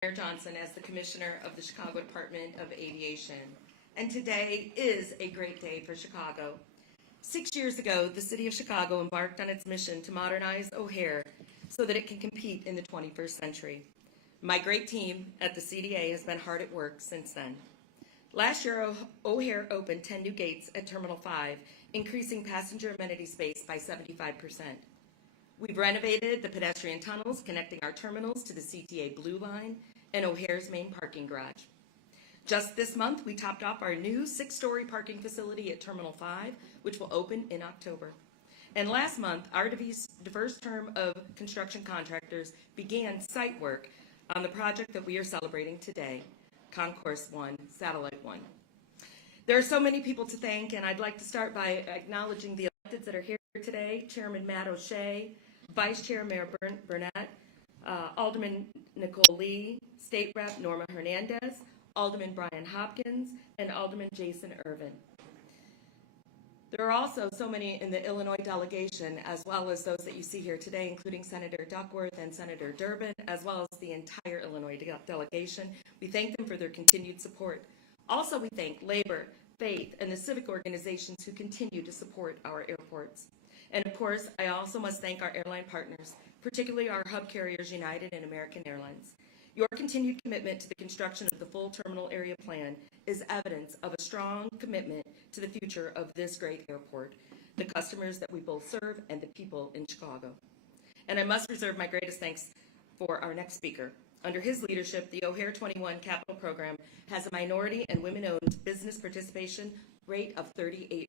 Mayor Johnson as the Commissioner of the Chicago Department of Aviation. And today is a great day for Chicago. 6 years ago, the City of Chicago embarked on its mission to modernize O'Hare so that it can compete in the 21st century. My great team at the CDA has been hard at work since then. Last year, O'Hare opened 10 new gates at Terminal 5, increasing passenger amenity space by 75%. We've renovated the pedestrian tunnels connecting our terminals to the CTA Blue Line and O'Hare's main parking garage. Just this month, we topped off our new 6-story parking facility at Terminal 5, which will open in October. And last month, our diverse term of construction contractors began site work on the project that we are celebrating today, Concourse 1, Satellite 1. There are so many people to thank, and I'd like to start by acknowledging the electeds that are here today: Chairman Matt O'Shea, Vice Chair Mayor Burnett, Alderman Nicole Lee, State Rep Norma Hernandez, Alderman Brian Hopkins, and Alderman Jason Irvin. There are also so many in the Illinois delegation, as well as those that you see here today, including Senator Duckworth and Senator Durbin, as well as the entire Illinois delegation. We thank them for their continued support. Also, we thank labor, faith, and the civic organizations who continue to support our airports. And of course, I also must thank our airline partners, particularly our hub carriers, United and American Airlines. Your continued commitment to the construction of the full terminal area plan is evidence of a strong commitment to the future of this great airport, the customers that we both serve, and the people in Chicago. And I must reserve my greatest thanks for our next speaker. Under his leadership, the O'Hare 21 Capital Program has a minority and women-owned business participation rate of 38%.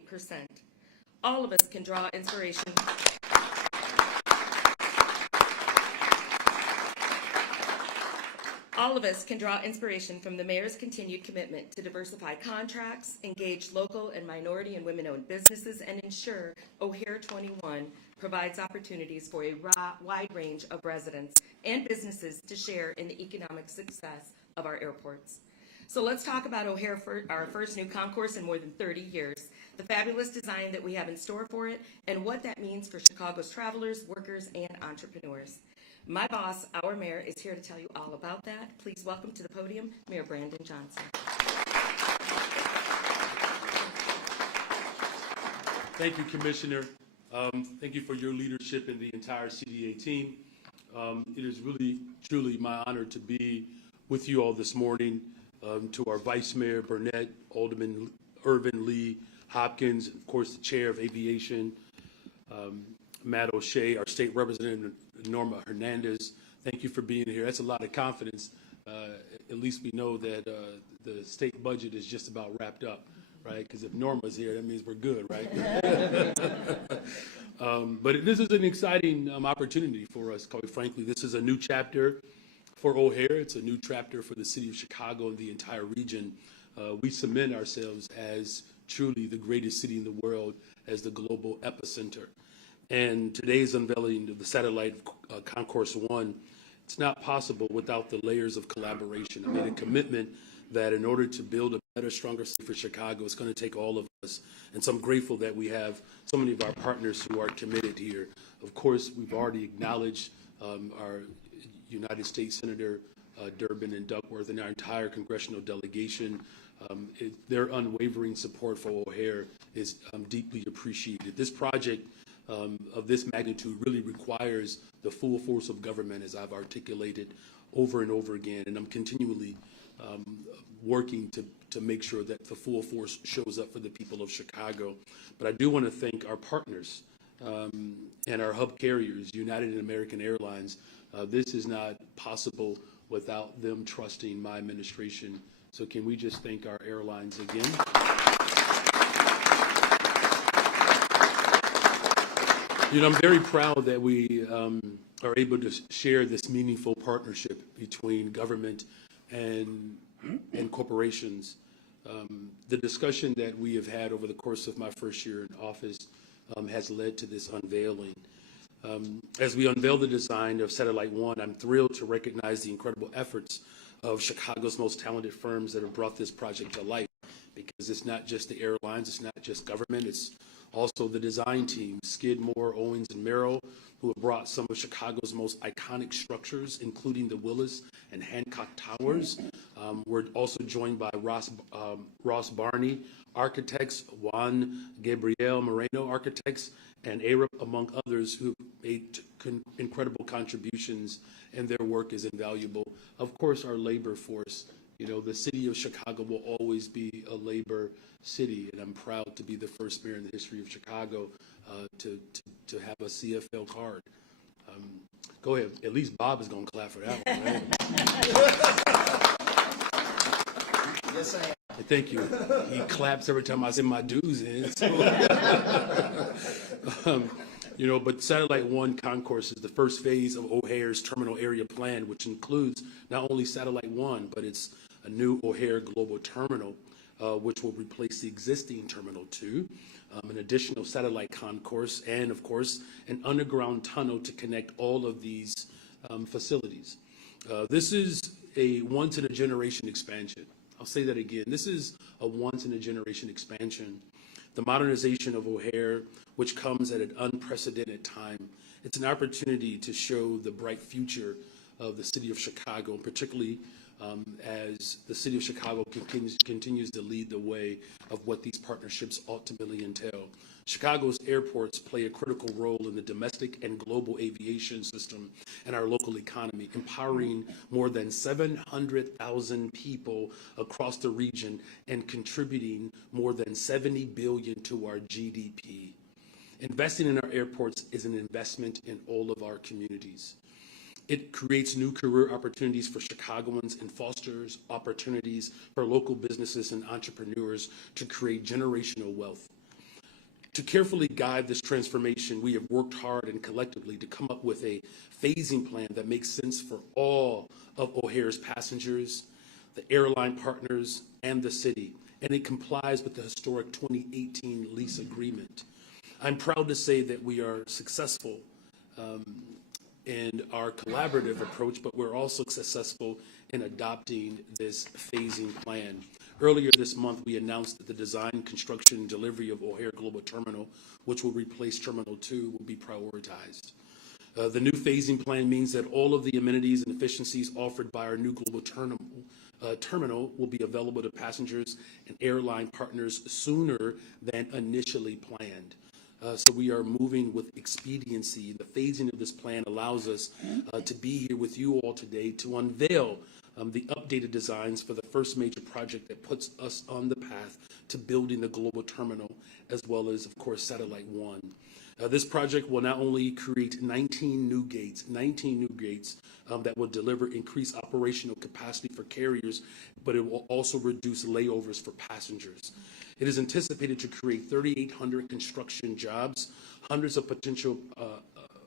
All of us can draw inspiration. All of us can draw inspiration from the Mayor's continued commitment to diversify contracts, engage local and minority and women-owned businesses, and ensure O'Hare 21 provides opportunities for a wide range of residents and businesses to share in the economic success of our airports. So let's talk about O'Hare, our first new concourse in more than 30 years, the fabulous design that we have in store for it, and what that means for Chicago's travelers, workers, and entrepreneurs. My boss, our mayor, is here to tell you all about that. Please welcome to the podium Mayor Brandon Johnson. Thank you, Commissioner. Thank you for your leadership and the entire CDA team. It is really, truly my honor to be with you all this morning. To our Vice Mayor Burnett, Alderman Irvin, Lee, Hopkins, of course the Chair of Aviation, Matt O'Shea, our State Representative Norma Hernandez. Thank you for being here. That's a lot of confidence. At least we know that the state budget is just about wrapped up, right? Because if Norma's here, that means we're good, right? But this is an exciting opportunity for us, quite frankly. This is a new chapter for O'Hare. It's a new chapter for the city of Chicago and the entire region. We cement ourselves as truly the greatest city in the world, as the global epicenter. And today's unveiling of the satellite Concourse 1, it's not possible without the layers of collaboration. I made a commitment that in order to build a better, stronger city for Chicago, it's going to take all of us. And so I'm grateful that we have so many of our partners who are committed here. Of course, we've already acknowledged our United States Senator Durbin and Duckworth and our entire congressional delegation. Their unwavering support for O'Hare is deeply appreciated. This project of this magnitude really requires the full force of government, as I've articulated over and over again, and I'm continually working to make sure that the full force shows up for the people of Chicago. But I do want to thank our partners and our hub carriers, United and American Airlines. This is not possible without them trusting my administration. So can we just thank our airlines again? You know, I'm very proud that we are able to share this meaningful partnership between government and corporations. The discussion that we have had over the course of my first year in office has led to this unveiling. As we unveil the design of Satellite 1, I'm thrilled to recognize the incredible efforts of Chicago's most talented firms that have brought this project to life, because it's not just the airlines, it's not just government, it's Also, the design team, Skidmore, Owens, and Merrill, who have brought some of Chicago's most iconic structures, including the Willis and Hancock Towers. We're also joined by Ross Barney Architects, Juan Gabriel Moreno Architects, and Arab, among others, who made incredible contributions, and their work is invaluable. Of course, our labor force. You know, the city of Chicago will always be a labor city, and I'm proud to be the first mayor in the history of Chicago to have a CFL card. Go ahead. At least Bob is going to clap for that one, right? Yes, I am. Thank you. He claps every time I send my dues in. So. You know, but Satellite One Concourse is the first phase of O'Hare's terminal area plan, which includes not only Satellite One, but it's a new O'Hare Global Terminal, which will replace the existing Terminal 2, an additional satellite concourse, and of course, an underground tunnel to connect all of these facilities. This is a once-in-a-generation expansion. I'll say that again. This is a once-in-a-generation expansion. The modernization of O'Hare, which comes at an unprecedented time. It's an opportunity to show the bright future of the city of Chicago, and particularly as the city of Chicago continues to lead the way of what these partnerships ultimately entail. Chicago's airports play a critical role in the domestic and global aviation system and our local economy, empowering more than 700,000 people across the region and contributing more than $70 billion to our GDP. Investing in our airports is an investment in all of our communities. It creates new career opportunities for Chicagoans and fosters opportunities for local businesses and entrepreneurs to create generational wealth. To carefully guide this transformation, we have worked hard and collectively to come up with a phasing plan that makes sense for all of O'Hare's passengers, the airline partners, and the city, and it complies with the historic 2018 lease agreement. I'm proud to say that we are successful in our collaborative approach, but we're also successful in adopting this phasing plan. Earlier this month, we announced that the design, construction, and delivery of O'Hare Global Terminal, which will replace Terminal 2, will be prioritized. The new phasing plan means that all of the amenities and efficiencies offered by our new global terminal will be available to passengers and airline partners sooner than initially planned. So we are moving with expediency. The phasing of this plan allows us to be here with you all today to unveil the updated designs for the first major project that puts us on the path to building the global terminal, as well as, of course, Satellite One. This project will not only create 19 new gates that will deliver increased operational capacity for carriers, but it will also reduce layovers for passengers. It is anticipated to create 3,800 construction jobs, hundreds of potential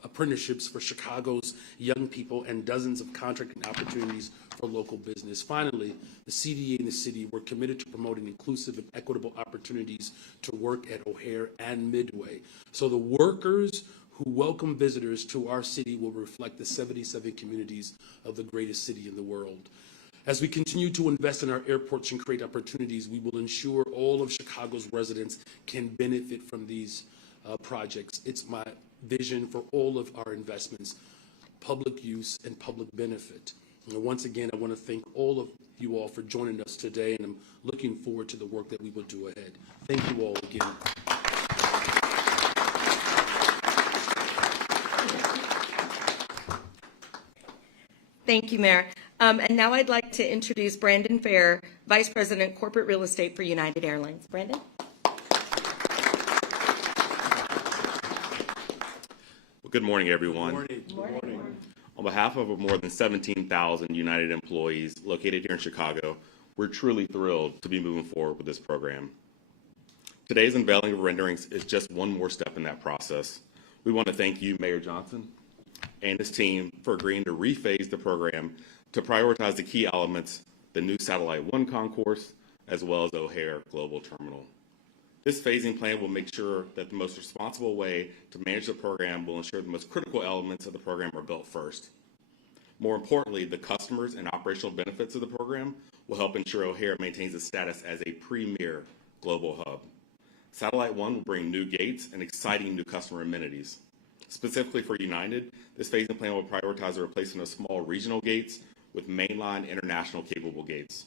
apprenticeships for Chicago's young people, and dozens of contracting opportunities for local business. Finally, the CDA and the city were committed to promoting inclusive and equitable opportunities to work at O'Hare and Midway. So the workers who welcome visitors to our city will reflect the 77 communities of the greatest city in the world. As we continue to invest in our airports and create opportunities, we will ensure all of Chicago's residents can benefit from these projects. It's my vision for all of our investments, public use and public benefit. And once again, I want to thank all of you all for joining us today, and I'm looking forward to the work that we will do ahead. Thank you all again. Thank you, Mayor. And now I'd like to introduce Brandon Fair, Vice President, Corporate Real Estate for United Airlines. Brandon? Well, good morning, everyone. Good morning. On behalf of more than 17,000 United employees located here in Chicago, we're truly thrilled to be moving forward with this program. Today's unveiling of renderings is just one more step in that process. We want to thank you, Mayor Johnson, and his team for agreeing to rephase the program to prioritize the key elements, the new Satellite One concourse, as well as O'Hare Global Terminal. This phasing plan will make sure that the most responsible way to manage the program will ensure the most critical elements of the program are built first. More importantly, the customers and operational benefits of the program will help ensure O'Hare maintains its status as a premier global hub. Satellite One will bring new gates and exciting new customer amenities. Specifically for United, this phasing plan will prioritize the replacement of small regional gates with mainline international capable gates.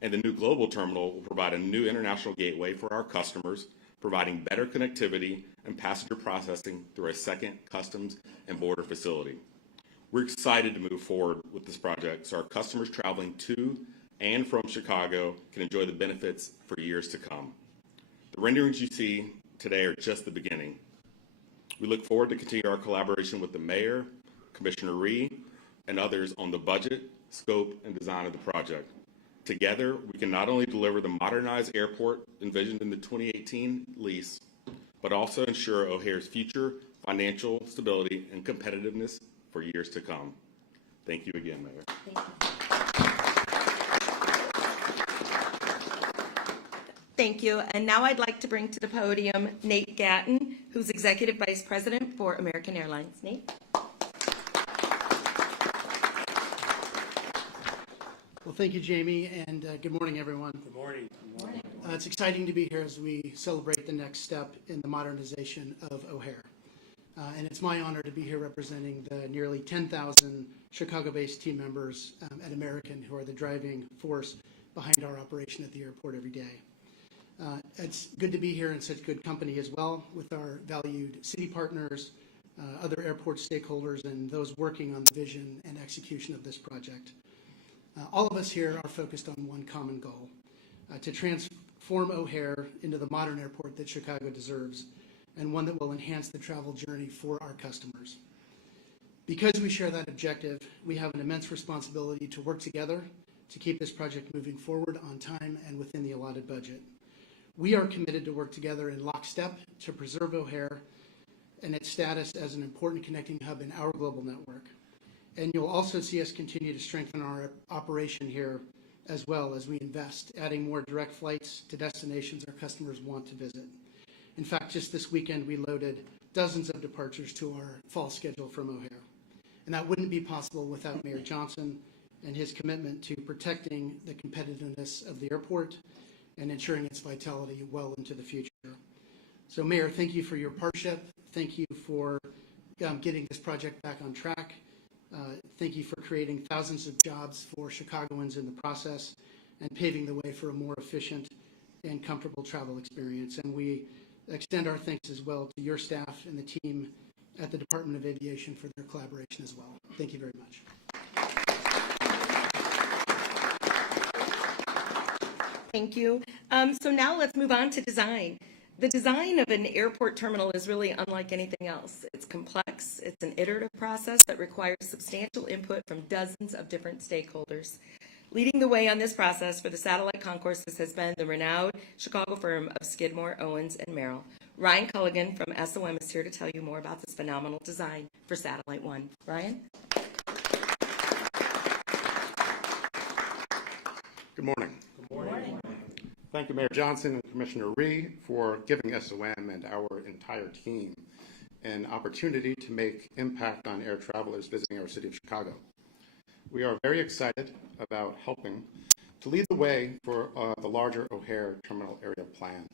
And the new global terminal will provide a new international gateway for our customers, providing better connectivity and passenger processing through a second customs and border facility. We're excited to move forward with this project so our customers traveling to and from Chicago can enjoy the benefits for years to come. The renderings you see today are just the beginning. We look forward to continue our collaboration with the Mayor, Commissioner Rhee, and others on the budget, scope, and design of the project. Together, we can not only deliver the modernized airport envisioned in the 2018 lease, but also ensure O'Hare's future financial stability and competitiveness for years to come. Thank you again, Mayor. Thank you. Thank you. And now I'd like to bring to the podium Nate Gatton, who's Executive Vice President for American Airlines. Nate? Well, thank you, Jamie, and good morning, everyone. Good morning. Good morning. It's exciting to be here as we celebrate the next step in the modernization of O'Hare. And it's my honor to be here representing the nearly 10,000 Chicago-based team members at American who are the driving force behind our operation at the airport every day. It's good to be here in such good company as well with our valued city partners, other airport stakeholders, and those working on the vision and execution of this project. All of us here are focused on one common goal, to transform O'Hare into the modern airport that Chicago deserves, and one that will enhance the travel journey for our customers. Because we share that objective, we have an immense responsibility to work together to keep this project moving forward on time and within the allotted budget. We are committed to work together in lockstep to preserve O'Hare and its status as an important connecting hub in our global network. And you'll also see us continue to strengthen our operation here as well as we invest, adding more direct flights to destinations our customers want to visit. In fact, just this weekend, we loaded dozens of departures to our fall schedule from O'Hare. And that wouldn't be possible without Mayor Johnson and his commitment to protecting the competitiveness of the airport and ensuring its vitality well into the future. So, Mayor, thank you for your partnership. Thank you for getting this project back on track. Thank you for creating thousands of jobs for Chicagoans in the process and paving the way for a more efficient and comfortable travel experience. And we extend our thanks as well to your staff and the team at the Department of Aviation for their collaboration as well. Thank you very much. Thank you. So now let's move on to design. The design of an airport terminal is really unlike anything else. It's complex, it's an iterative process that requires substantial input from dozens of different stakeholders. Leading the way on this process for the satellite concourses has been the renowned Chicago firm of Skidmore, Owens, and Merrill. Ryan Culligan from SOM is here to tell you more about this phenomenal design for Satellite One. Ryan? Good morning. Good morning. Thank you, Mayor Johnson and Commissioner Rhee, for giving SOM and our entire team an opportunity to make impact on air travelers visiting our city of Chicago. We are very excited about helping to lead the way for the larger O'Hare terminal area plan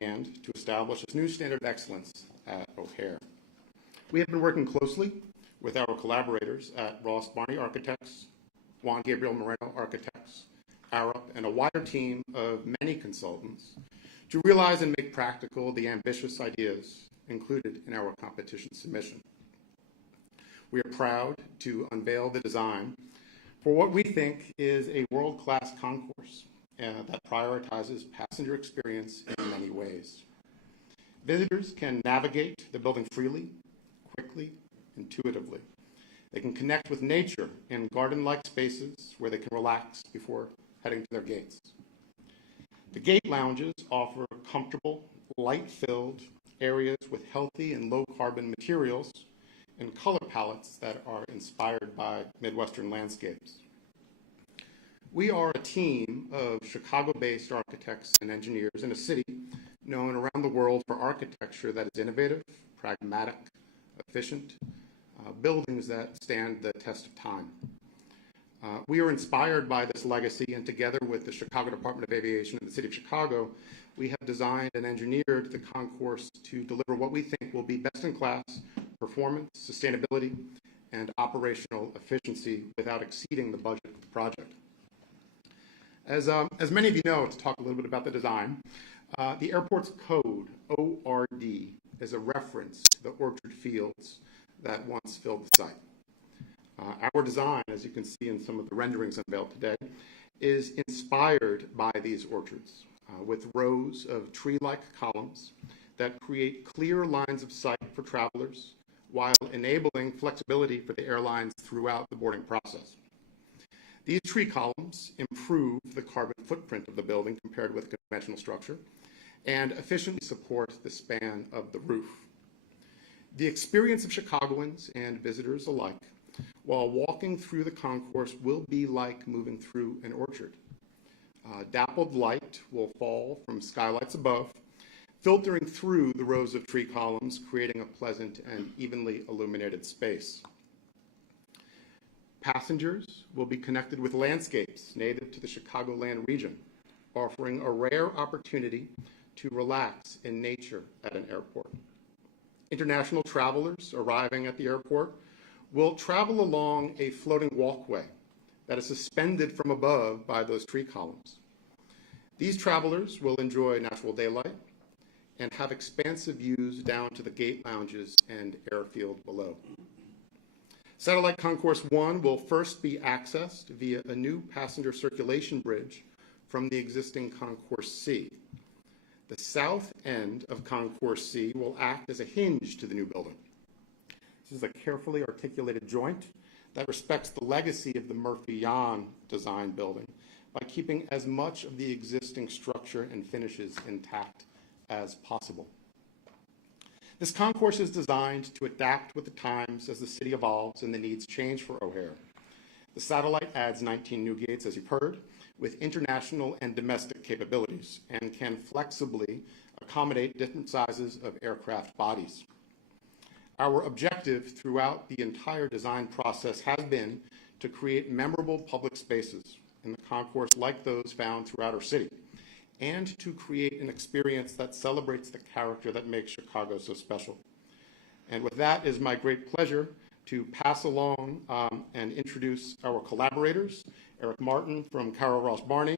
and to establish this new standard of excellence at O'Hare. We have been working closely with our collaborators at Ross Barney Architects, Juan Gabriel Moreno Architects, Arup, and a wider team of many consultants to realize and make practical the ambitious ideas included in our competition submission. We are proud to unveil the design for what we think is a world-class concourse that prioritizes passenger experience in many ways. Visitors can navigate the building freely, quickly, intuitively. They can connect with nature in garden-like spaces where they can relax before heading to their gates. The gate lounges offer comfortable, light-filled areas with healthy and low-carbon materials and color palettes that are inspired by Midwestern landscapes. We are a team of Chicago-based architects and engineers in a city known around the world for architecture that is innovative, pragmatic, efficient, buildings that stand the test of time. We are inspired by this legacy, and together with the Chicago Department of Aviation and the City of Chicago, we have designed and engineered the concourse to deliver what we think will be best-in-class performance, sustainability, and operational efficiency without exceeding the budget of the project. As many of you know, to talk a little bit about the design, the airport's code, ORD, is a reference to the orchard fields that once filled the site. Our design, as you can see in some of the renderings unveiled today, is inspired by these orchards, with rows of tree-like columns that create clear lines of sight for travelers while enabling flexibility for the airlines throughout the boarding process. These tree columns improve the carbon footprint of the building compared with conventional structure and efficiently support the span of the roof. The experience of Chicagoans and visitors alike while walking through the concourse will be like moving through an orchard. Dappled light will fall from skylights above, filtering through the rows of tree columns, creating a pleasant and evenly illuminated space. Passengers will be connected with landscapes native to the Chicagoland region, offering a rare opportunity to relax in nature at an airport. International travelers arriving at the airport will travel along a floating walkway that is suspended from above by those tree columns. These travelers will enjoy natural daylight and have expansive views down to the gate lounges and airfield below. Satellite Concourse 1 will first be accessed via a new passenger circulation bridge from the existing Concourse C. The south end of Concourse C will act as a hinge to the new building. This is a carefully articulated joint that respects the legacy of the Murphy-Yan design building by keeping as much of the existing structure and finishes intact as possible. This concourse is designed to adapt with the times as the city evolves and the needs change for O'Hare. The satellite adds 19 new gates, as you've heard, with international and domestic capabilities and can flexibly accommodate different sizes of aircraft bodies. Our objective throughout the entire design process has been to create memorable public spaces in the concourse like those found throughout our city, and to create an experience that celebrates the character that makes Chicago so special. And with that, it is my great pleasure to pass along and introduce our collaborators, Eric Martin from Carol Ross Barney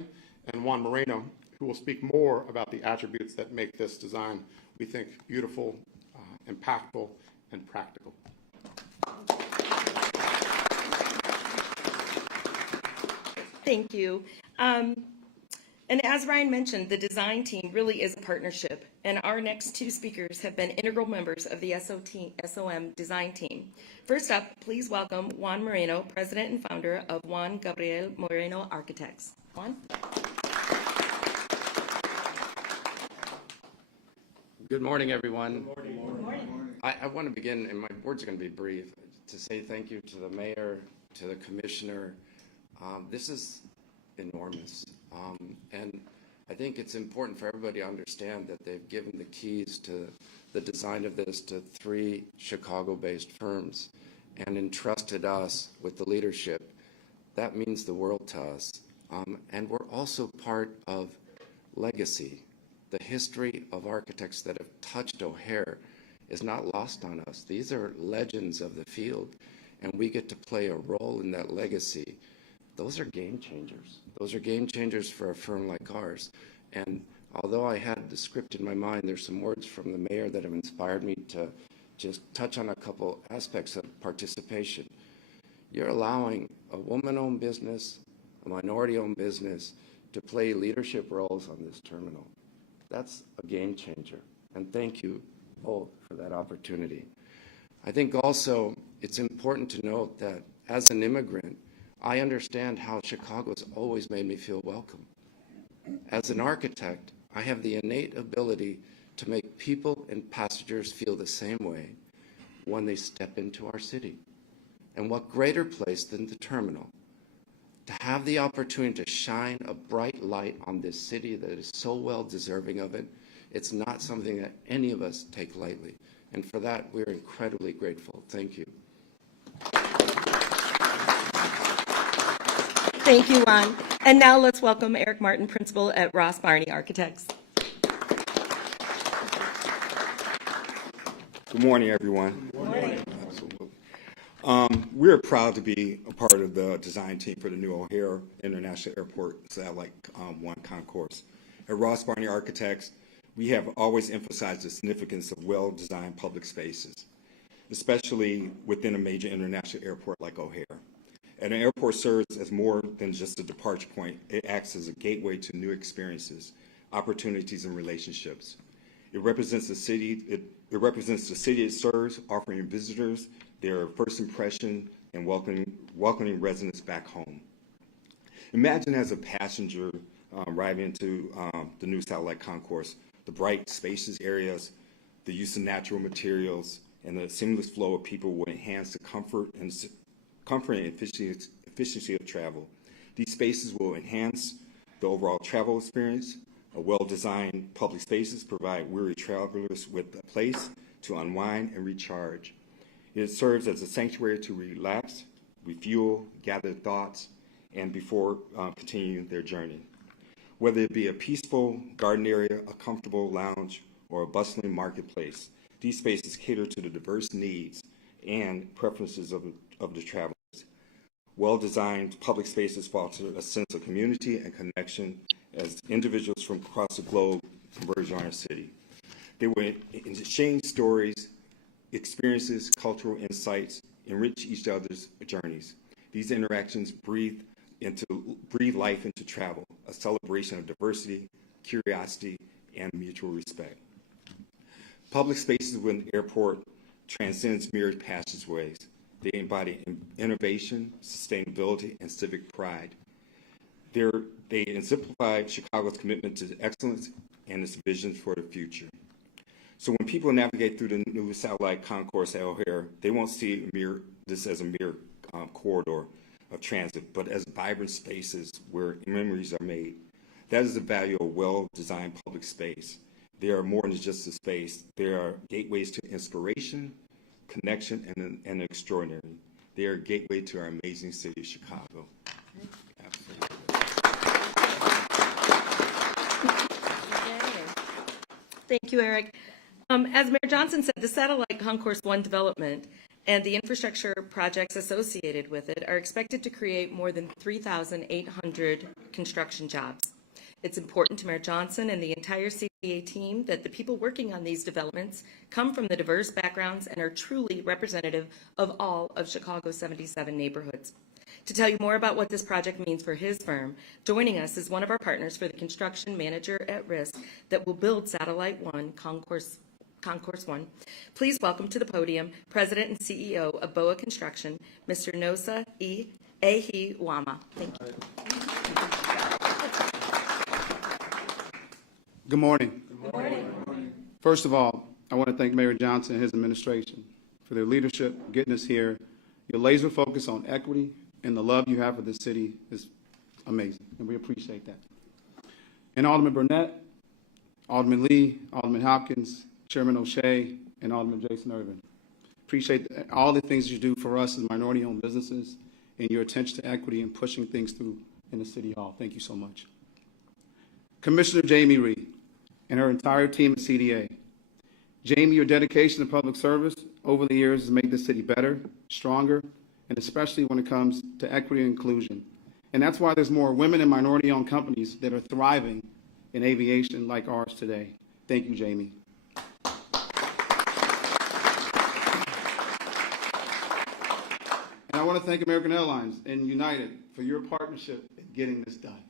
and Juan Moreno, who will speak more about the attributes that make this design, we think, beautiful, impactful, and practical. Thank you. And as Ryan mentioned, the design team really is a partnership, and our next two speakers have been integral members of the SOM design team. First up, please welcome Juan Moreno, president and founder of Juan Gabriel Moreno Architects. Juan? Good morning, everyone. Good morning. Good morning. I want to begin, and my words are going to be brief, to say thank you to the mayor, to the commissioner. This is enormous. And I think it's important for everybody to understand that they've given the keys to the design of this to 3 Chicago-based firms and entrusted us with the leadership. That means the world to us. And we're also part of legacy. The history of architects that have touched O'Hare is not lost on us. These are legends of the field, and we get to play a role in that legacy. Those are game changers. Those are game changers for a firm like ours. And although I had the script in my mind, there's some words from the mayor that have inspired me to just touch on a couple aspects of participation. You're allowing a woman-owned business, a minority-owned business, to play leadership roles on this terminal. That's a game changer. And thank you both for that opportunity. I think also it's important to note that as an immigrant, I understand how Chicago's always made me feel welcome. As an architect, I have the innate ability to make people and passengers feel the same way when they step into our city. And what greater place than the terminal to have the opportunity to shine a bright light on this city that is so well deserving of it. It's not something that any of us take lightly. And for that, we're incredibly grateful. Thank you. Thank you, Juan. And now let's welcome Eric Martin, principal at Ross Barney Architects. Good morning, everyone. Good morning. Absolutely. We're proud to be a part of the design team for the new O'Hare International Airport Satellite 1 concourse. At Ross Barney Architects, we have always emphasized the significance of well-designed public spaces, especially within a major international airport like O'Hare. And an airport serves as more than just a departure point. It acts as a gateway to new experiences, opportunities, and relationships. It represents the city. It represents the city it serves, offering visitors their first impression and welcoming residents back home. Imagine as a passenger arriving into the new satellite concourse, the bright, spacious areas, the use of natural materials, and the seamless flow of people will enhance the comfort and efficiency of travel. These spaces will enhance the overall travel experience. A well-designed public spaces provide weary travelers with a place to unwind and recharge. It serves as a sanctuary to relax, refuel, gather thoughts, and before continuing their journey. Whether it be a peaceful garden area, a comfortable lounge, or a bustling marketplace, these spaces cater to the diverse needs and preferences of the travelers. Well-designed public spaces foster a sense of community and connection as individuals from across the globe converge on our city. They will exchange stories, experiences, cultural insights, enrich each other's journeys. These interactions breathe life into travel, a celebration of diversity, curiosity, and mutual respect. Public spaces within the airport transcends mere passageways. They embody innovation, sustainability, and civic pride. They exemplify Chicago's commitment to excellence and its vision for the future. So when people navigate through the new satellite concourse at O'Hare, they won't see this as a mere corridor of transit, but as vibrant spaces where memories are made. That is the value of well-designed public space. They are more than just a space. They are gateways to inspiration, connection, and extraordinary. They are a gateway to our amazing city of Chicago. Absolutely. Thank you, Eric. As Mayor Johnson said, the Satellite Concourse 1 development and the infrastructure projects associated with it are expected to create more than 3,800 construction jobs. It's important to Mayor Johnson and the entire CDA team that the people working on these developments come from the diverse backgrounds and are truly representative of all of Chicago's 77 neighborhoods. To tell you more about what this project means for his firm, joining us is one of our partners for the construction manager at risk that will build Satellite 1 Concourse 1. Please welcome to the podium President and CEO of BOA Construction, Mr. Nosa Ehi Wama. Thank you. Good morning. Good morning. First of all, I want to thank Mayor Johnson and his administration for their leadership, getting us here. Your laser focus on equity and the love you have for this city is amazing, and we appreciate that. And Alderman Burnett, Alderman Lee, Alderman Hopkins, Chairman O'Shea, and Alderman Jason Irvin. Appreciate all the things you do for us as minority-owned businesses and your attention to equity and pushing things through in the City Hall. Thank you so much. Commissioner Jamie Reed and her entire team at CDA. Jamie, your dedication to public service over the years has made this city better, stronger, and especially when it comes to equity and inclusion. And that's why there's more women and minority-owned companies that are thriving in aviation like ours today. Thank you, Jamie. And I want to thank American Airlines and United for your partnership in getting this done.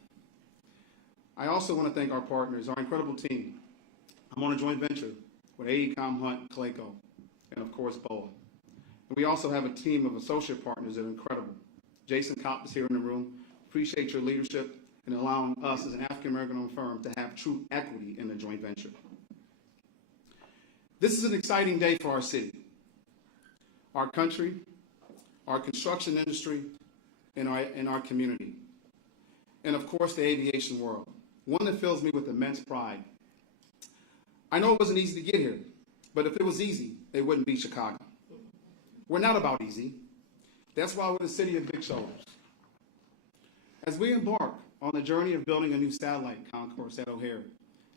I also want to thank our partners, our incredible team. I'm on a joint venture with AECOM, Hunt, Clayco, and of course, BOA. And we also have a team of associate partners that are incredible. Jason Kopp is here in the room. Appreciate your leadership in allowing us as an African-American-owned firm to have true equity in the joint venture. This is an exciting day for our city, our country, our construction industry, and our community. And of course, the aviation world, one that fills me with immense pride. I know it wasn't easy to get here, but if it was easy, it wouldn't be Chicago. We're not about easy. That's why we're the city of big shoulders. As we embark on the journey of building a new satellite concourse at O'Hare,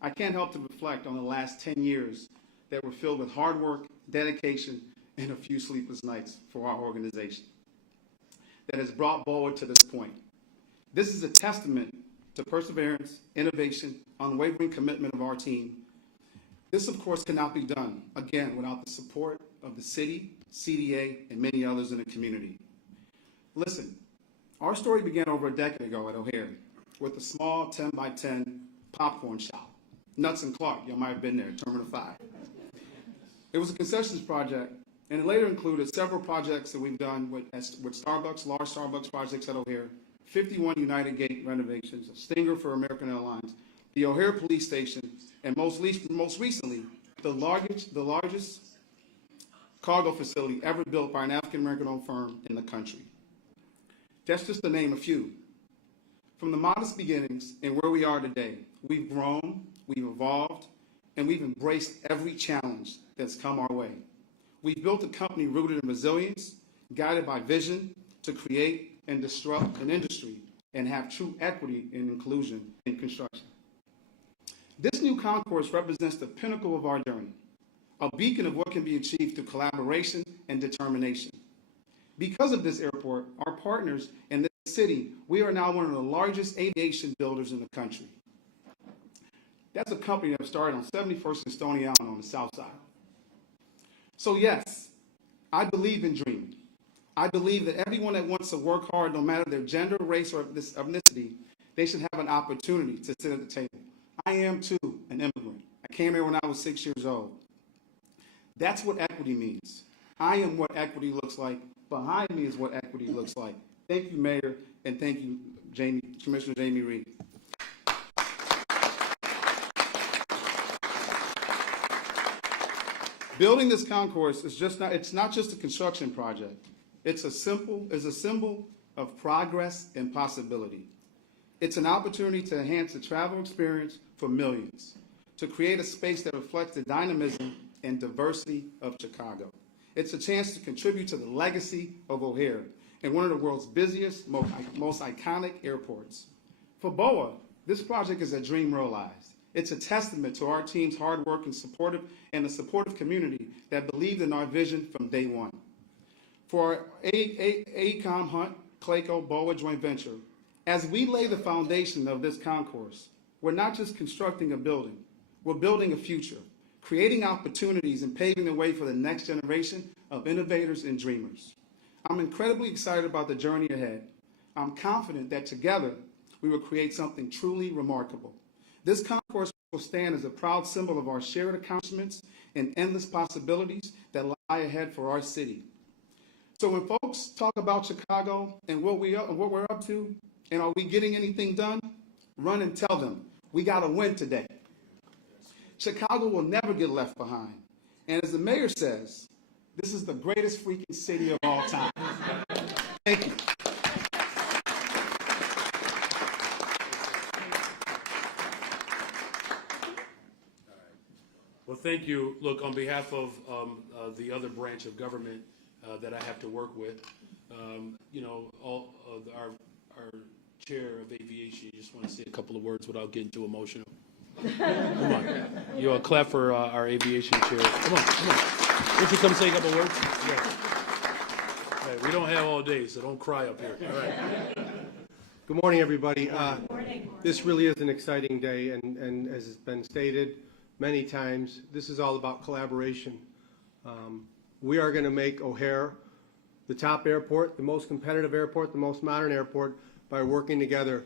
I can't help to reflect on the last 10 years that were filled with hard work, dedication, and a few sleepless nights for our organization that has brought BOA to this point. This is a testament to perseverance, innovation, unwavering commitment of our team. This, of course, cannot be done, again, without the support of the city, CDA, and many others in the community. Listen, our story began over a decade ago at O'Hare with a small 10 by 10 popcorn shop. Nuts and Clark, y'all might have been there, Terminal 5. It was a concessions project, and it later included several projects that we've done with Starbucks, large Starbucks projects at O'Hare, 51 United Gate renovations, a Stinger for American Airlines, the O'Hare Police Station, and most recently, the largest cargo facility ever built by an African-American-owned firm in the country. That's just to name a few. From the modest beginnings and where we are today, we've grown, we've evolved, and we've embraced every challenge that's come our way. We've built a company rooted in resilience, guided by vision to create and disrupt an industry and have true equity and inclusion in construction. This new concourse represents the pinnacle of our journey, a beacon of what can be achieved through collaboration and determination. Because of this airport, our partners in this city, we are now one of the largest aviation builders in the country. That's a company that started on 71st and Stony Island on the south side. So yes, I believe in dreaming. I believe that everyone that wants to work hard, no matter their gender, race, or ethnicity, they should have an opportunity to sit at the table. I am too an immigrant. I came here when I was 6 years old. That's what equity means. I am what equity looks like. Behind me is what equity looks like. Thank you, Mayor, and thank you, Commissioner Jamie Reed. Building this concourse is it's not just a construction project. It's a symbol of progress and possibility. It's an opportunity to enhance the travel experience for millions, to create a space that reflects the dynamism and diversity of Chicago. It's a chance to contribute to the legacy of O'Hare and one of the world's busiest, most iconic airports. For BOA, this project is a dream realized. It's a testament to our team's hard work and the supportive community that believed in our vision from day one. For our AECOM Hunt, Clayco, BOA joint venture, as we lay the foundation of this concourse, we're not just constructing a building, we're building a future, creating opportunities and paving the way for the next generation of innovators and dreamers. I'm incredibly excited about the journey ahead. I'm confident that together we will create something truly remarkable. This concourse will stand as a proud symbol of our shared accomplishments and endless possibilities that lie ahead for our city. So when folks talk about Chicago and what we're up to, and are we getting anything done, run and tell them, we got to win today. Chicago will never get left behind. And as the mayor says, this is the greatest freaking city of all time. Thank you. Well, thank you. Look, on behalf of the other branch of government that I have to work with, all of our chair of aviation, just want to say a couple of words without getting too emotional. Come on. You all clap for our aviation chair. Come on. Won't you come say a couple of words? Yeah. All right, we don't have all day, so don't cry up here. All right. Good morning, everybody. Good morning. This really is an exciting day, and as has been stated many times, this is all about collaboration. We are going to make O'Hare the top airport, the most competitive airport, the most modern airport by working together.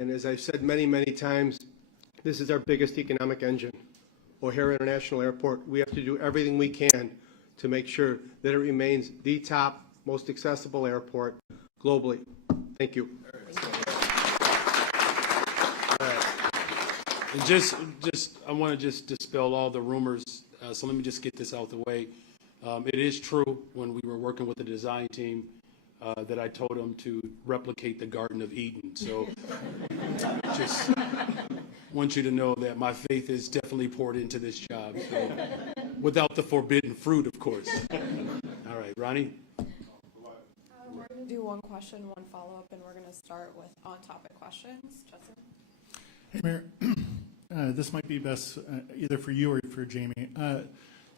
And as I've said many, many times, this is our biggest economic engine, O'Hare International Airport. We have to do everything we can to make sure that it remains the top, most accessible airport globally. Thank you. And I want to just dispel all the rumors. So let me just get this out the way. It is true when we were working with the design team that I told them to replicate the Garden of Eden. So just want you to know that my faith is definitely poured into this job. So, without the forbidden fruit, of course. All right, Ronnie? We're going to do one question, one follow-up, and we're going to start with on-topic questions. Justin? Hey, Mayor. This might be best either for you or for Jamie.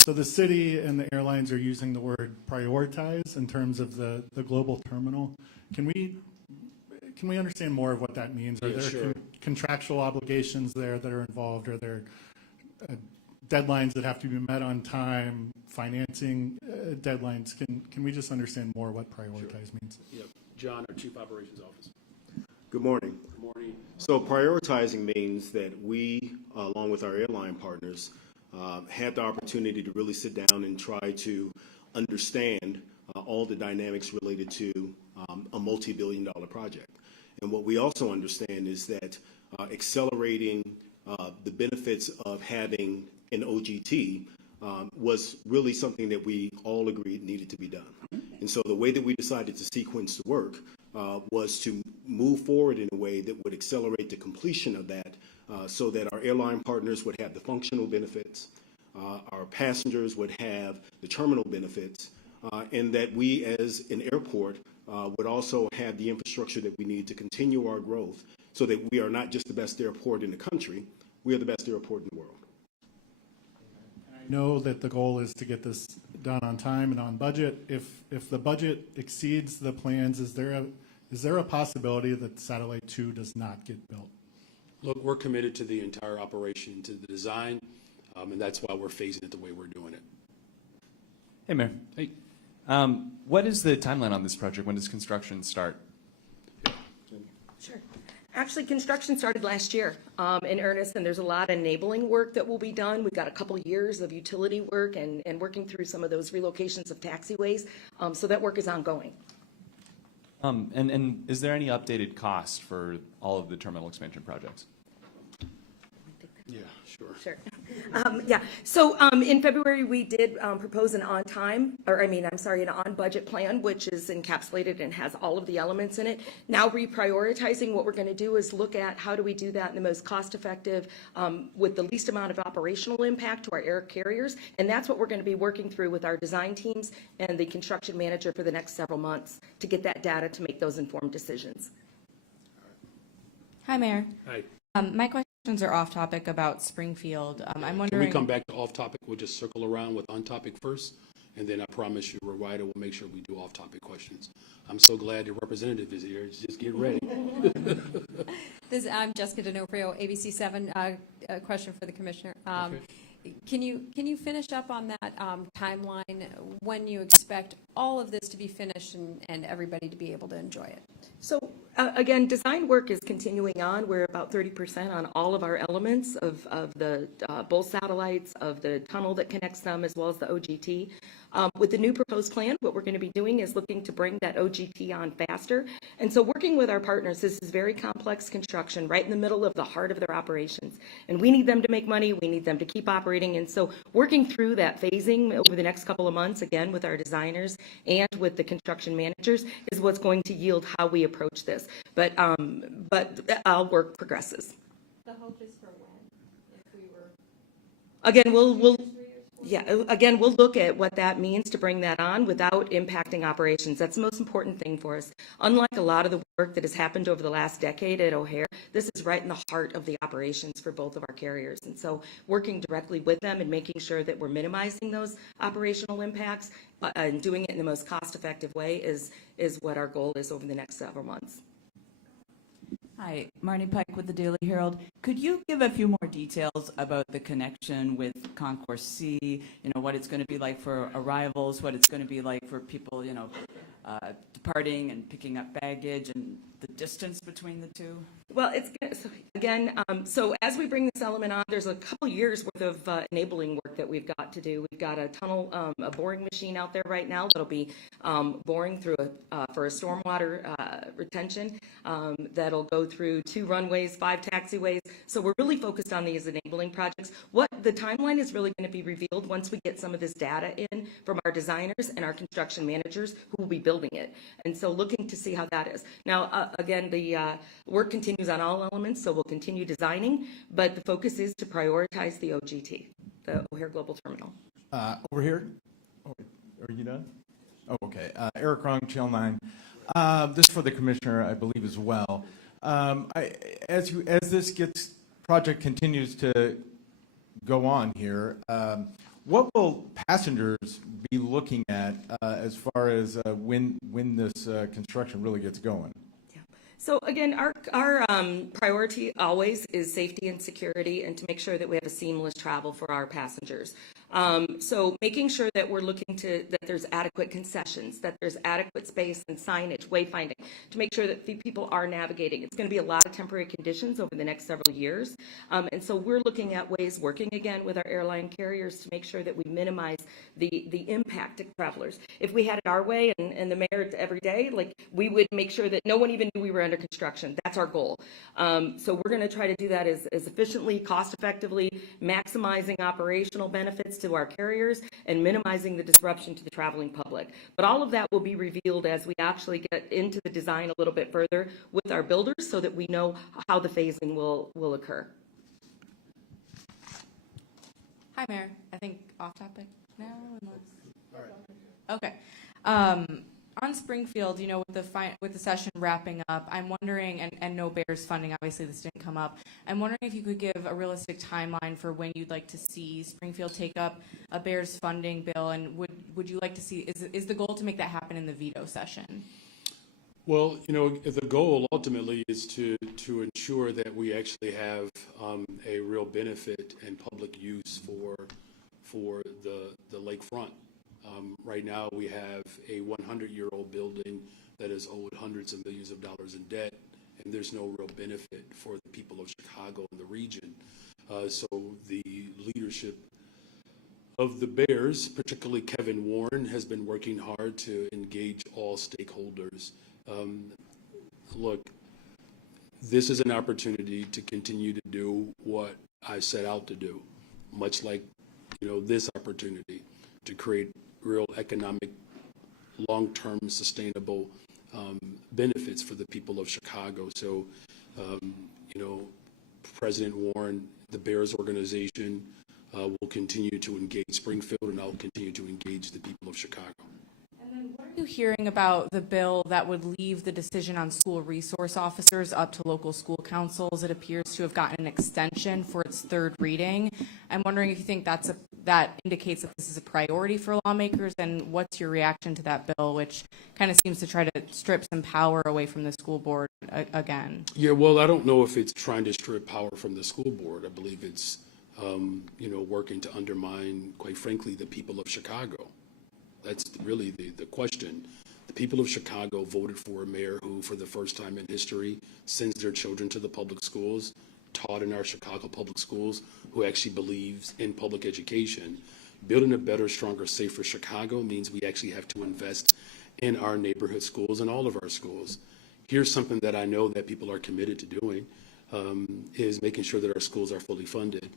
So the city and the airlines are using the word prioritize in terms of the global terminal. Can we understand more of what that means? Are Yeah, there sure. contractual obligations there that are involved? Are there deadlines that have to be met on time, financing deadlines? Can we just understand more what prioritize means? Yep. John, our Chief Operations Officer. Good morning. Good morning. So prioritizing means that we, along with our airline partners, had the opportunity to really sit down and try to understand all the dynamics related to a multi-billion-dollar project. And what we also understand is that accelerating the benefits of having an OGT was really something that we all agreed needed to be done. And so the way that we decided to sequence the work was to move forward in a way that would accelerate the completion of that so that our airline partners would have the functional benefits, our passengers would have the terminal benefits, and that we as an airport would also have the infrastructure that we need to continue our growth so that we are not just the best airport in the country, we are the best airport in the world. I know that the goal is to get this done on time and on budget. If the budget exceeds the plans, is there a possibility that Satellite 2 does not get built? Look, we're committed to the entire operation, to the design, and that's why we're phasing it the way we're doing it. Hey, Mayor. Hey. What is the timeline on this project? When does construction start? Sure. Actually, construction started last year in earnest, and there's a lot of enabling work that will be done. We've got a couple years of utility work and working through some of those relocations of taxiways, so that work is ongoing. And is there any updated cost for all of the terminal expansion projects? Yeah, sure. Sure. Yeah. So in February, we did propose an on-budget plan, which is encapsulated and has all of the elements in it. Now reprioritizing, what we're going to do is look at how do we do that in the most cost-effective, with the least amount of operational impact to our air carriers. And that's what we're going to be working through with our design teams and the construction manager for the next several months to get that data to make those informed decisions. Hi, Mayor. Hi. My questions are off topic about Springfield. I'm wondering. When we come back to off-topic, we'll just circle around with on-topic first, and then I promise you, Rwida will make sure we do off-topic questions. I'm so glad your representative is here. Just get ready. I'm Jessica D'Onofrio, ABC7. A question for the commissioner. Okay. Can you finish up on that timeline, when you expect all of this to be finished and everybody to be able to enjoy it? So again, design work is continuing on. We're about 30% on all of our elements of the both satellites, of the tunnel that connects them, as well as the OGT. With the new proposed plan, what we're going to be doing is looking to bring that OGT on faster. And so working with our partners, this is very complex construction right in the middle of the heart of their operations. And we need them to make money. We need them to keep operating. And so working through that phasing over the next couple of months, again, with our designers and with the construction managers, is what's going to yield how we approach this. But our work progresses. The hope is for when? If we were. Again, we'll look at what that means to bring that on without impacting operations. That's the most important thing for us. Unlike a lot of the work that has happened over the last decade at O'Hare, this is right in the heart of the operations for both of our carriers. And so working directly with them and making sure that we're minimizing those operational impacts and doing it in the most cost-effective way is what our goal is over the next several months. Hi, Marnie Pike with the Daily Herald. Could you give a few more details about the connection with Concourse C? You know, what it's going to be like for arrivals, what it's going to be like for people, departing and picking up baggage, and the distance between the two? Well, so as we bring this element on, there's a couple years worth of enabling work that we've got to do. We've got a tunnel, a boring machine out there right now that'll be boring through for a stormwater retention that'll go through 2 runways, 5 taxiways. So we're really focused on these enabling projects. What the timeline is really going to be revealed once we get some of this data in from our designers and our construction managers who will be building it. And so looking to see how that is. Now, again, the work continues on all elements, so we'll continue designing, but the focus is to prioritize the OGT, the O'Hare Global Terminal. Over here? Oh, are you done? Oh, okay. Eric Rong, Channel 9. This is for the commissioner, I believe, as well. As this project continues to go on here, what will passengers be looking at as far as when this construction really gets going? So again, our priority always is safety and security, and to make sure that we have a seamless travel for our passengers. So making sure that we're looking that there's adequate concessions, that there's adequate space and signage, wayfinding, to make sure that the people are navigating. It's going to be a lot of temporary conditions over the next several years. And so we're looking at ways, working again with our airline carriers, to make sure that we minimize the impact to travelers. If we had it our way and the mayor every day, like, we would make sure that no one even knew we were under construction. That's our goal. So we're going to try to do that as efficiently, cost effectively, maximizing operational benefits to our carriers and minimizing the disruption to the traveling public. But all of that will be revealed as we actually get into the design a little bit further with our builders, so that we know how the phasing will occur. Hi, Mayor. I think off topic now. All right. Okay. On Springfield, with the session wrapping up, I'm wondering, and no Bears funding, obviously this didn't come up, I'm wondering if you could give a realistic timeline for when you'd like to see Springfield take up a Bears funding bill, and would you like to see, is the goal to make that happen in the veto session? Well, the goal ultimately is to ensure that we actually have a real benefit and public use for the lakefront. Right now, we have a 100-year-old building that is owed hundreds of millions of dollars in debt, and there's no real benefit for the people of Chicago and the region. So the leadership of the Bears, particularly Kevin Warren, has been working hard to engage all stakeholders. Look, this is an opportunity to continue to do what I set out to do, much like, this opportunity to create real economic, long-term, sustainable benefits for the people of Chicago. So, President Warren, the Bears organization, will continue to engage Springfield, and I'll continue to engage the people of Chicago. And then what are you hearing about the bill that would leave the decision on school resource officers up to local school councils? It appears to have gotten an extension for its third reading. I'm wondering if you think that indicates that this is a priority for lawmakers, and what's your reaction to that bill, which kind of seems to try to strip some power away from the school board again? Yeah, well, I don't know if it's trying to strip power from the school board. I believe it's, working to undermine, quite frankly, the people of Chicago. That's really the question. The people of Chicago voted for a mayor who, for the first time in history, sends their children to the public schools, taught in our Chicago public schools, who actually believes in public education. Building a better, stronger, safer Chicago means we actually have to invest in our neighborhood schools and all of our schools. Here's something that I know that people are committed to doing, is making sure that our schools are fully funded.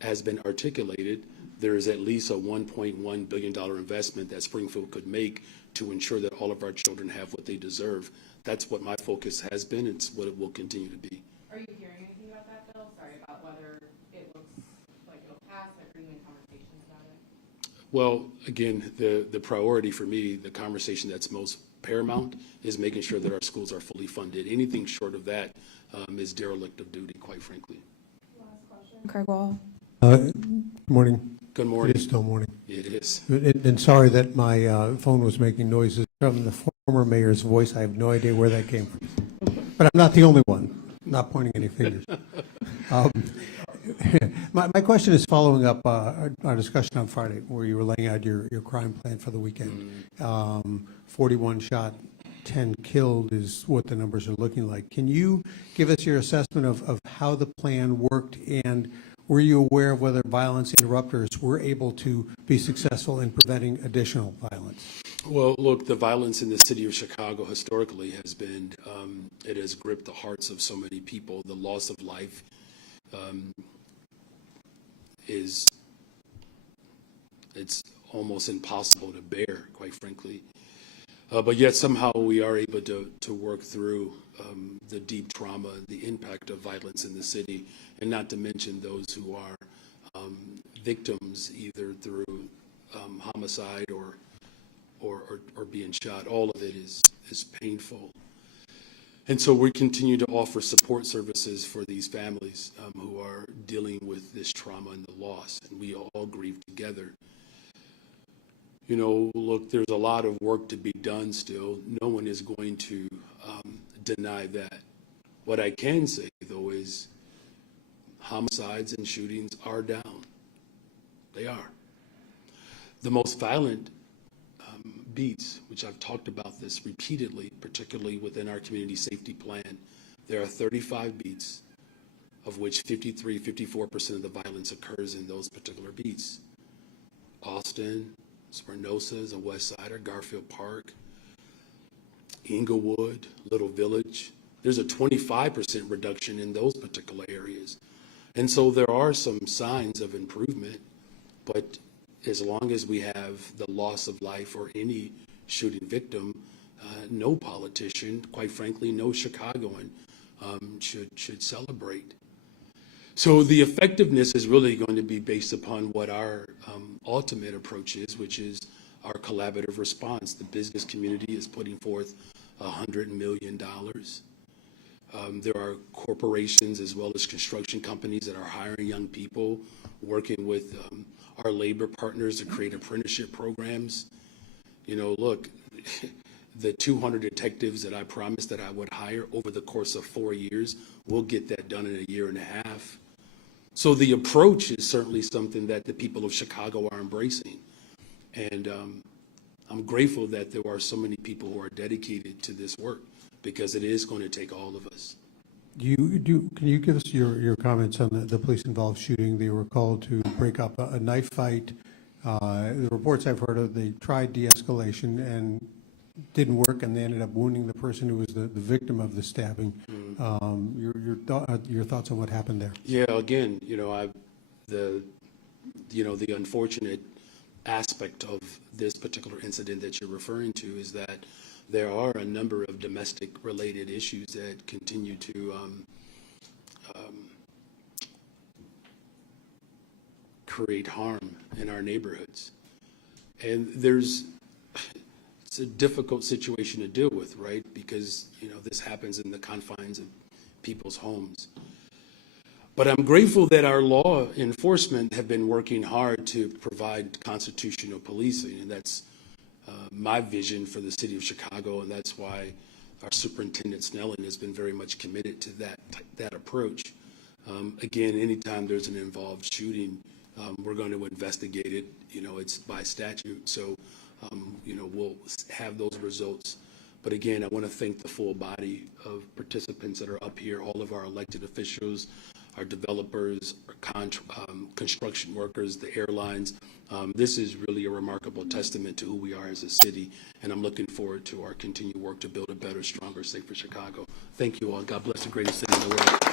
Has been articulated, there is at least a $1.1 billion investment that Springfield could make to ensure that all of our children have what they deserve. That's what my focus has been. It's what it will continue to be. Are you hearing anything about that bill? Sorry, about whether it looks like it'll pass, or are you in conversations about it? Well, again, the priority for me, the conversation that's most paramount, is making sure that our schools are fully funded. Anything short of that is derelict of duty, quite frankly. Last question. Craig Wall. Good morning. Good morning. It is still morning. It is. And sorry that my phone was making noises from the former mayor's voice. I have no idea where that came from. But I'm not the only one. I'm not pointing any fingers. My question is following up our discussion on Friday, where you were laying out your crime plan for the weekend. 41 shot, 10 killed is what the numbers are looking like. Can you give us your assessment of how the plan worked, and were you aware of whether violence interrupters were able to be successful in preventing additional violence? Well, look, the violence in the city of Chicago historically has been, it has gripped the hearts of so many people. The loss of life it's almost impossible to bear, quite frankly. But yet somehow we are able to work through the deep trauma, the impact of violence in the city, and not to mention those who are victims either through homicide or being shot. All of it is is painful. And so we continue to offer support services for these families who are dealing with this trauma and the loss, and we all grieve together. You know, look, there's a lot of work to be done still. No one is going to deny that. What I can say, though, is homicides and shootings are down. They are. The most violent beats, which I've talked about this repeatedly, particularly within our community safety plan, there are 35 beats, of which 54% of the violence occurs in those particular beats. Austin, Spinoza, a West Sider, Garfield Park, Inglewood, Little Village. There's a 25% reduction in those particular areas. And so there are some signs of improvement, but as long as we have the loss of life or any shooting victim, no politician, quite frankly, no Chicagoan should celebrate. So the effectiveness is really going to be based upon what our ultimate approach is, which is our collaborative response. The business community is putting forth $100 million. There are corporations as well as construction companies that are hiring young people, working with our labor partners to create apprenticeship programs. You know, look, the 200 detectives that I promised that I would hire over the course of 4 years, we'll get that done in a year and a half. So the approach is certainly something that the people of Chicago are embracing. And I'm grateful that there are so many people who are dedicated to this work, because it is going to take all of us. Can you give us your comments on the police-involved shooting? They were called to break up a knife fight. The reports I've heard of, they tried de-escalation and didn't work, and they ended up wounding the person who was the victim of the stabbing. Your thoughts on what happened there? Yeah, again, you know, the unfortunate aspect of this particular incident that you're referring to is that there are a number of domestic-related issues that continue to create harm in our neighborhoods. And it's a difficult situation to deal with, right? Because, you know, this happens in the confines of people's homes. But I'm grateful that our law enforcement have been working hard to provide constitutional policing, and that's my vision for the city of Chicago, and that's why our superintendent Snelling has been very much committed to that approach. Again, anytime there's an involved shooting, we're going to investigate it. You know, it's by statute, so you know, we'll have those results. But again, I want to thank the full body of participants that are up here, all of our elected officials, our developers, our construction workers, the airlines. This is really a remarkable testament to who we are as a city, and I'm looking forward to our continued work to build a better, stronger, safer Chicago. Thank you all. God bless the greatest city in the world.